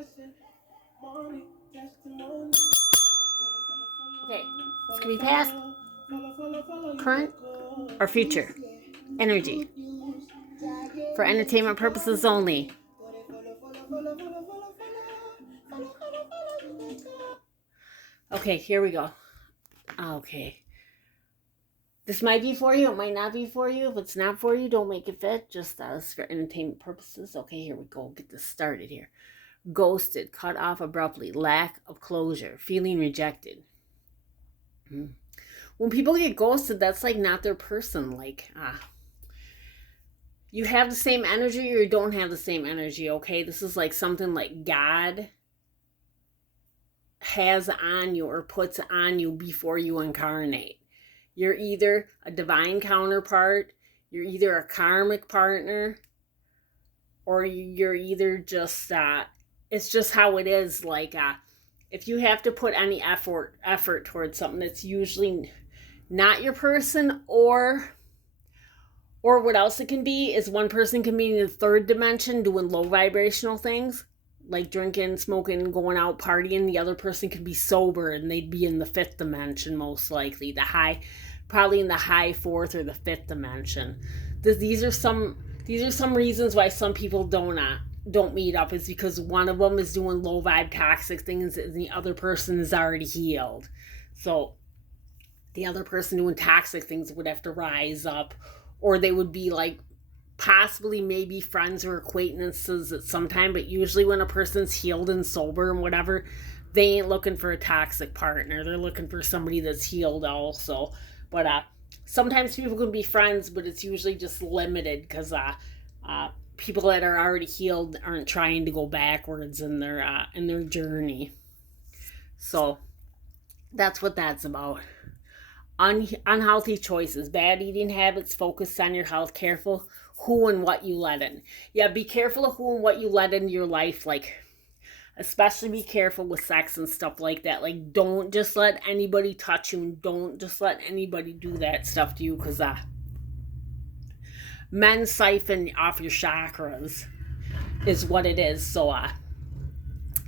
Okay, it's going to be past, current, or future. Energy. For entertainment purposes only. Okay, here we go. Okay. This might be for you, it might not be for you. If it's not for you, don't make it fit. Just for entertainment purposes. Okay, here we go. Get this started here. Ghosted, cut off abruptly, lack of closure, feeling rejected. When people get ghosted, that's like not their person. Like, you have the same energy or you don't have the same energy, okay? This is like something like God has on you or puts on you before you incarnate. You're either a divine counterpart, you're either a karmic partner, or you're either just, it's just how it is. Like, if you have to put any effort towards something, it's usually not your person, or what else it can be is one person can be in the third dimension doing low vibrational things, like drinking, smoking, going out, partying. The other person could be sober and they'd be in the fifth dimension, most likely. Probably in the high fourth or the fifth dimension. These are some reasons why some people don't meet up, is because one of them is doing low vibe toxic things and the other person is already healed. So the other person doing toxic things would have to rise up, or they would be like possibly maybe friends or acquaintances at some time. But usually when a person's healed and sober and whatever, they ain't looking for a toxic partner. They're looking for somebody that's healed also. But sometimes people can be friends, but it's usually just limited because people that are already healed aren't trying to go backwards in their journey. So that's what that's about. Unhealthy choices, bad eating habits, focus on your health, careful who and what you let in. Yeah, be careful of who and what you let into your life, like especially be careful with sex and stuff like that. Like, don't just let anybody touch you, and don't just let anybody do that stuff to you, because men siphon off your chakras is what it is. So I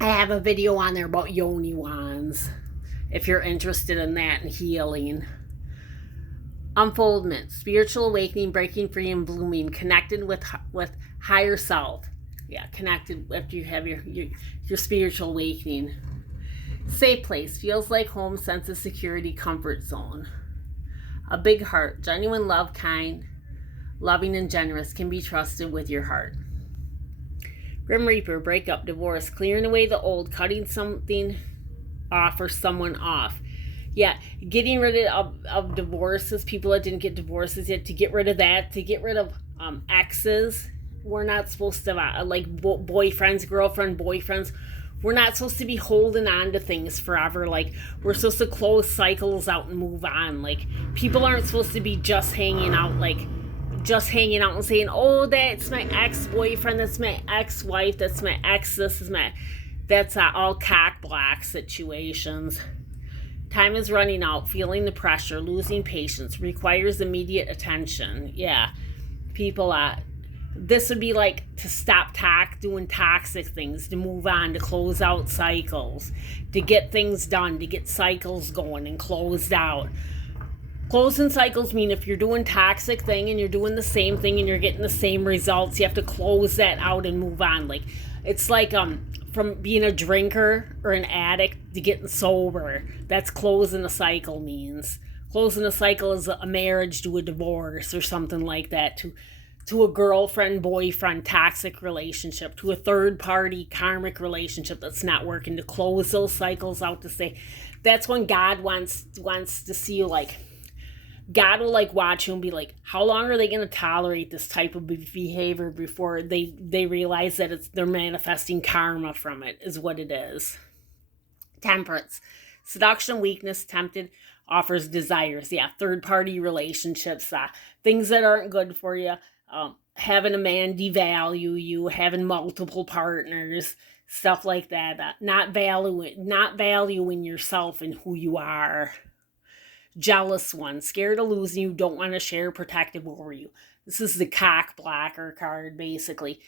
have a video on there about yoni wands if you're interested in that and healing. Unfoldment, spiritual awakening, breaking free and blooming, connected with higher self. Yeah, connected after you have your spiritual awakening. Safe place, feels like home, sense of security, comfort zone. A big heart, genuine love, kind, loving and generous, can be trusted with your heart. Grim Reaper, breakup, divorce, clearing away the old, cutting something off or someone off. Yeah, getting rid of divorces, people that didn't get divorces yet, to get rid of that, to get rid of exes. We're not supposed to, like boyfriends, boyfriends, we're not supposed to be holding on to things forever. Like, we're supposed to close cycles out and move on. Like, people aren't supposed to be just hanging out and saying, oh, that's my ex-boyfriend, that's my ex-wife, that's my ex, that's all cock block situations. Time is running out, feeling the pressure, losing patience, requires immediate attention. Yeah, people, this would be like to stop doing toxic things, to move on, to close out cycles, to get things done, to get cycles going and closed out. Closing cycles mean if you're doing toxic thing and you're doing the same thing and you're getting the same results, you have to close that out and move on. Like, it's like from being a drinker or an addict to getting sober. That's closing a cycle means. Closing a cycle is a marriage to a divorce or something like that, to a girlfriend, boyfriend, toxic relationship, to a third party karmic relationship that's not working, to close those cycles out, to say that's when God wants to see you. Like, God will like watch you and be like, how long are they going to tolerate this type of behavior before they realize that they're manifesting karma from it, is what it is. Temperance, seduction, weakness, tempted, offers desires. Yeah, third party relationships, things that aren't good for you, having a man devalue you, having multiple partners, stuff like that, not valuing yourself and who you are. Jealous one, scared of losing you, don't want to share, protective over you. This is the cock blocker card, basically.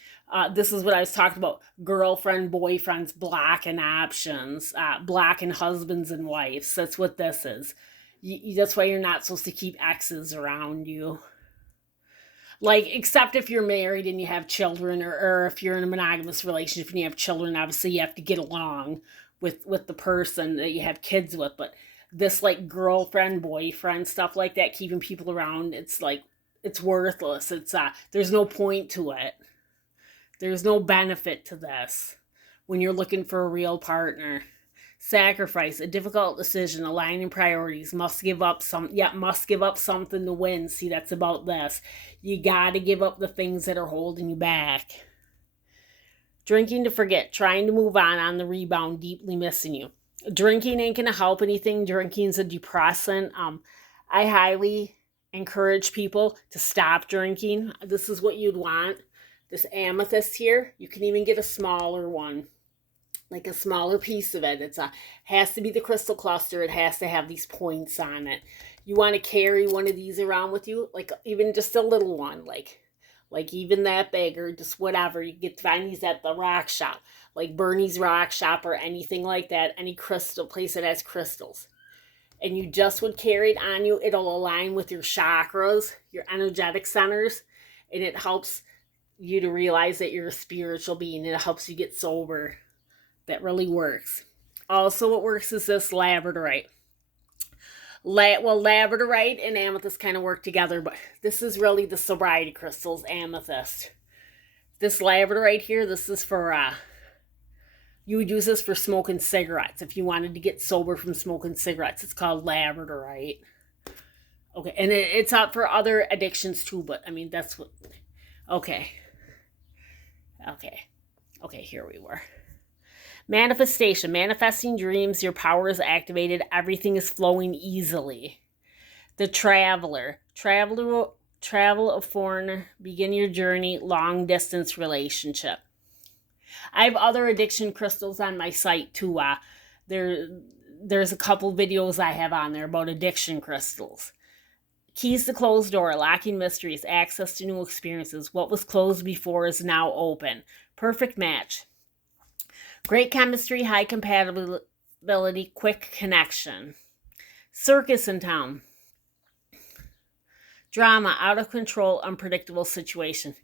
This is what I was talking about. Girlfriend, boyfriends, blocking options, blocking husbands and wives. That's what this is. That's why you're not supposed to keep exes around you. Like, except if you're married and you have children, or if you're in a monogamous relationship and you have children, obviously you have to get along with the person that you have kids with. But this, like, girlfriend, boyfriend, stuff like that, keeping people around, it's like, it's worthless. It's there's no point to it. There's no benefit to this when you're looking for a real partner. Sacrifice, a difficult decision, aligning priorities, must give up something to win. See, that's about this. You gotta give up the things that are holding you back. Drinking to forget, trying to move on the rebound, deeply missing you. Drinking ain't gonna help anything. Drinking's a depressant. I highly encourage people to stop drinking. This is what you'd want. This amethyst here, you can even get a smaller one, like a smaller piece of it. It's has to be the crystal cluster. It has to have these points on it. You want to carry one of these around with you, like even just a little one, like even that big, or just whatever. You get to find these at the rock shop, like Bernie's Rock Shop or anything like that, any crystal place that has crystals. And you just would carry it on you. It'll align with your chakras, your energetic centers, and it helps you to realize that you're a spiritual being. It helps you get sober. That really works. Also, what works is this labradorite. Labradorite and amethyst kind of work together, but this is really the sobriety crystals, amethyst. This labradorite here, this is for, you would use this for smoking cigarettes. If you wanted to get sober from smoking cigarettes, it's called labradorite. Okay, and it's up for other addictions too, but I mean, that's what, okay, here we were. Manifestation, manifesting dreams, your power is activated, everything is flowing easily. The traveler, travel a foreigner, begin your journey, long distance relationship. I have other addiction crystals on my site too. There's a couple videos I have on there about addiction crystals. Keys to closed door, locking mysteries, access to new experiences. What was closed before is now open. Perfect match. Great chemistry, high compatibility, quick connection. Circus in town. Drama, out of control, unpredictable situation.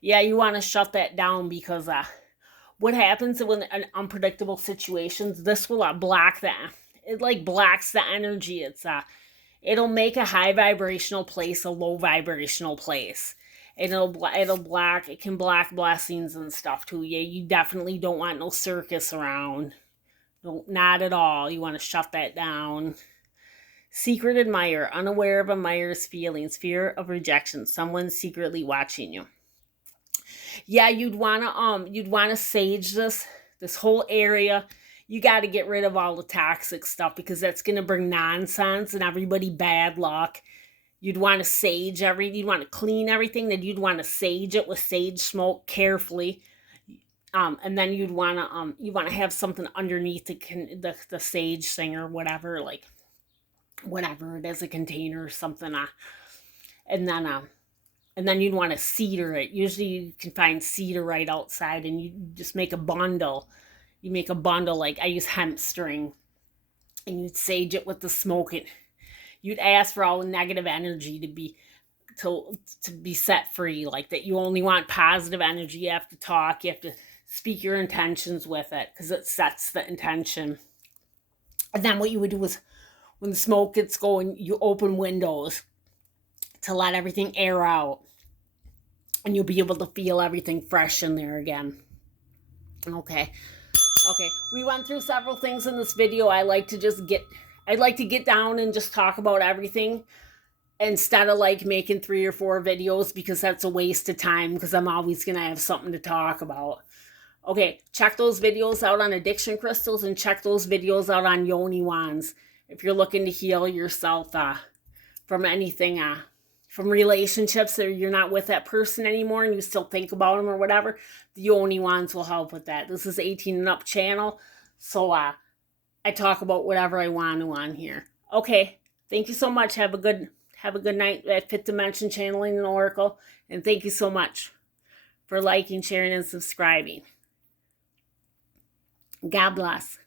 Yeah, you want to shut that down, because what happens when an unpredictable situations, this will block that. It like blocks the energy. It'll make a high vibrational place a low vibrational place. And it can block blessings and stuff too. Yeah, you definitely don't want no circus around. No, not at all. You want to shut that down. Secret admirer, unaware of admirer's feelings, fear of rejection, someone secretly watching you. Yeah, you'd wanna sage this whole area. You got to get rid of all the toxic stuff, because that's gonna bring nonsense and everybody bad luck. You'd want to sage everything. You'd want to clean everything. Then you'd want to sage it with sage smoke carefully. And then you'd want to have something underneath the sage thing or whatever, like whatever it is, a container or something. And then you'd want to cedar it. Usually you can find cedar right outside, and you just make a bundle. You make a bundle, like I use hemp string, and you'd sage it with the smoke. You'd ask for all the negative energy to be set free, like that. You only want positive energy. You have to talk. You have to speak your intentions with it, because it sets the intention. And then what you would do is, when the smoke gets going, you open windows to let everything air out, and you'll be able to feel everything fresh in there again. Okay, we went through several things in this video. I'd like to get down and just talk about everything, instead of like making 3 or 4 videos, because that's a waste of time, because I'm always going to have something to talk about. Okay, check those videos out on addiction crystals, and check those videos out on yoni wands if you're looking to heal yourself from anything, from relationships, or you're not with that person anymore and you still think about them or whatever. The yoni wands will help with that. This is 18 and up channel, so I talk about whatever I want to on here. Okay, thank you so much. Have a good Have a good night at Fifth Dimension Channeling and Oracle. And thank you so much for liking, sharing, and subscribing. God bless.